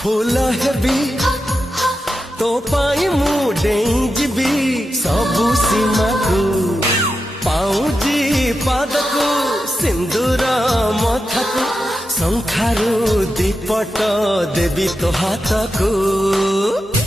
फूल heavy तो पाई मु डेई जीवी सबु सीमा को पाऊजी पाद को सिंदूर मथा को शंखारू दीपट देवी तो हाथ को।